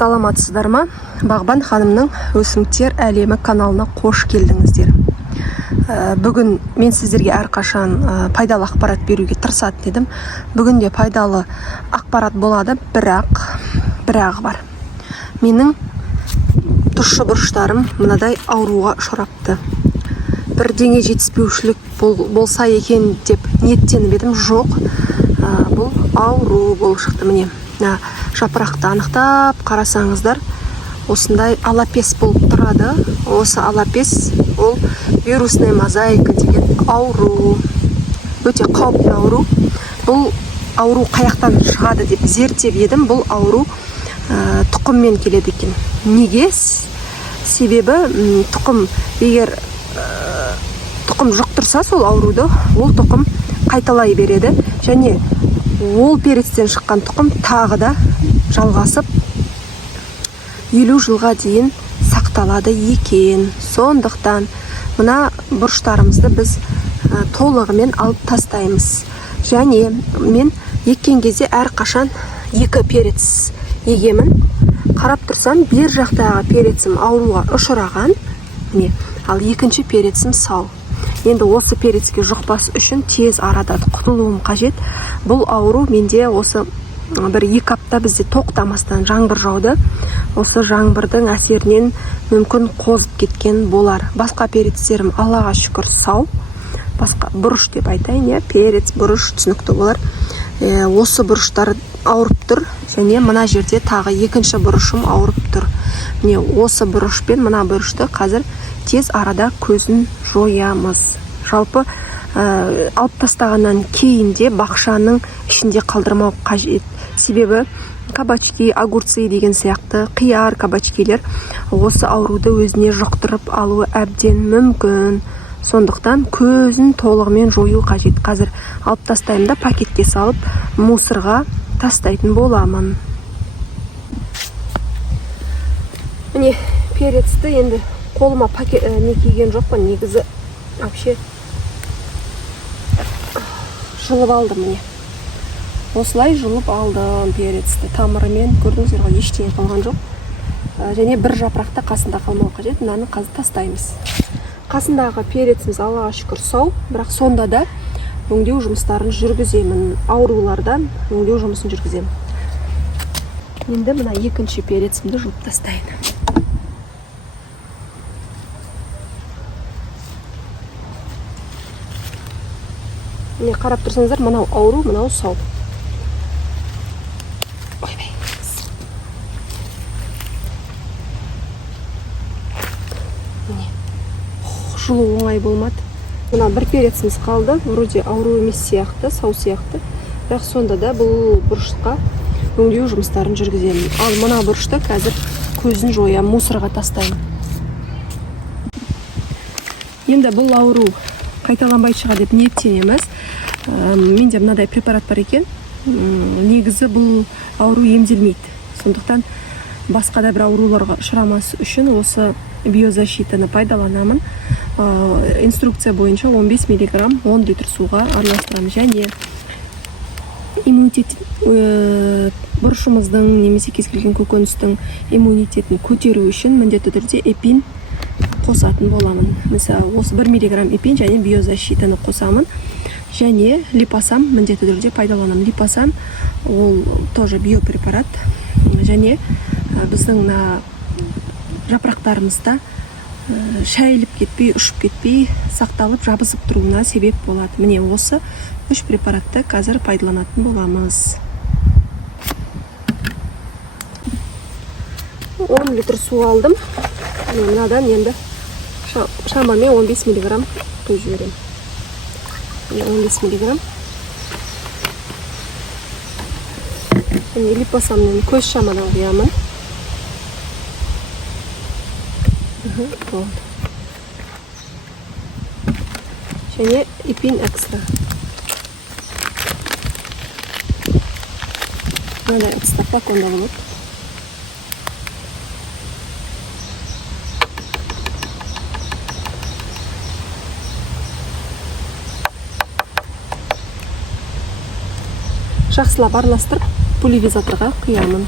Саламатсыздар ма? Бағбан ханымның өсімдіктер әлемі каналына қош келдіңіздер. Бүгін мен сіздерге әрқашан пайдалы ақпарат беруге тырысатын едім. Бүгін де пайдалы ақпарат болады, бірақ бар. Менің тұщы бұрыштарым мынадай ауруға ұшырапты. Бірдеңе жетіспеушілік болса екен деп ниеттеніп едім, жоқ. Бұл ауру болып шықты міне. Жапырақты анықтап қарасаңыздар, осындай алапес болып тұрады. Осы алапес ол вирусная мозаика деген ауру. Өте қауіпті ауру. Бұл ауру қаяқтан шығады деп зерттеп едім. Бұл ауру тұқыммен келеді екен. Неге? Себебі егер тұқым жұқтырса сол ауруды, ол тұқым қайталай береді, және ол перецтен шыққан тұқым тағы да жалғасып 50 жылға дейін сақталады екен. Сондықтан мына бұрыштарымызды біз толығымен алып тастаймыз. Және мен еккен кезде әрқашан 2 перец егемін. Қарап тұрсам, бер жақтағы перецім ауруға ұшыраған, ал екінші перецім сау. Енді осы перецке жұқпас үшін тез арада құтылуым қажет. Бұл ауру менде осы бір 2 апта бізде тоқтамастан жаңбыр жауды. Осы жаңбырдың әсерінен мүмкін қозып кеткен болар. Басқа перецтерім Аллаға шүкір сау. Басқа бұрыш деп айтайын, перец, бұрыш түсінікті болар. Осы бұрыштар ауырып тұр, және мына жерде тағы екінші бұрышым ауырып тұр. Міне осы бұрышпен мына бұрышты қазір тез арада көзін жоямыз. Жалпы алып тастағаннан кейін де бақшаның ішінде қалдырмау қажет. Себебі кабачки, огурцы деген сияқты қияр кабачкилер осы ауруды өзіне жұқтырып алуы әбден мүмкін. Сондықтан көзін толығымен жою қажет. Қазір алып тастаймын да пакетке салып мусорға тастайтын боламын. Міне перецті енді қолыма не киген жоқпын, негізі вообще жұлып алдым. Міне осылай жұлып алдым перецті тамырымен. Көрдіңіздер ғой, ештеңе қалған жоқ. Және бір жапырақты қасында қалмау қажет. Мынаны қазір тастаймыз. Қасындағы переціміз Аллаға шүкір сау, бірақ сонда да өңдеу жұмыстарын жүргіземін. Аурулардан өңдеу жұмысын жүргіземін. Енді мына екінші перецімді жұлып тастайын. Міне қарап тұрсаңыздар, мынау ауру, мынау сау. Ойбай. Міне. Жұлу оңай болмады. Мына бір переціміз қалды. Вроде ауру емес сияқты, сау сияқты. Бірақ сонда да бұл бұрышқа өңдеу жұмыстарын жүргіземін. Ал мына бұрышты қазір көзін жоя, мусорға тастаймын. Енді бұл ауру қайталанбай шыға деп ниеттенеміз. Менде мынадай препарат бар екен. Негізі бұл ауру емделмейді. Сондықтан басқа да бір ауруларға ұшырамас үшін осы биозащитаны пайдаланамын. Инструкция бойынша 15 мг 10 литр суға араластырамын. Және иммунитет бұрышымыздың немесе кез келген көкөністің иммунитетін көтеру үшін міндетті түрде эпин қосатын боламын. Мысалы, осы 1 мг эпин және биозащитаны қосамын. Және липосам міндетті түрде пайдаланамын. Липосам ол тоже биопрепарат. Және біздің жапырақтарымызда шайылып кетпей, ұшып кетпей, сақталып, жабысып тұруына себеп болады. Міне осы 3 препаратты қазір пайдаланатын боламыз. 10 литр су алдым. Мынадан енді шамамен 15 мг құйып жіберемін. 15 мг. Липосаммен көз шамадан құямын. Және эпин экстра. Мынадай экстра флаконда болады. Жақсылап араластырып пульверизаторға құямын.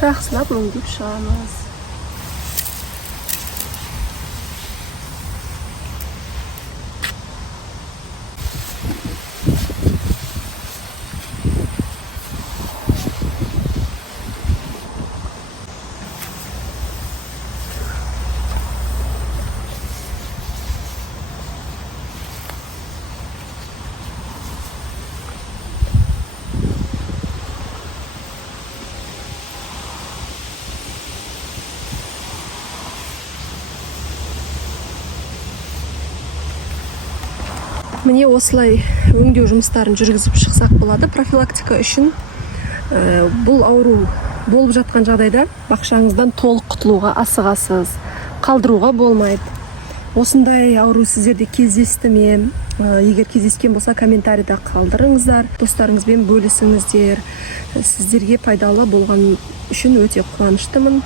жақсылап өңдеп шығамыз. Міне осылай өңдеу жұмыстарын жүргізіп шықсақ болады. Профилактика үшін бұл ауру болып жатқан жағдайда бақшаңыздан толық құтылуға асығасыз, қалдыруға болмайды. Осындай ауру сіздерде кездесті ме? Егер кездескен болса, комментарийда қалдырыңыздар, достарыңызбен бөлісіңіздер. Сіздерге пайдалы болған үшін өте қуаныштымын.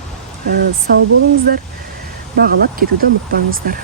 Сау болыңыздар, бағалап кетуді ұмытпаңыздар.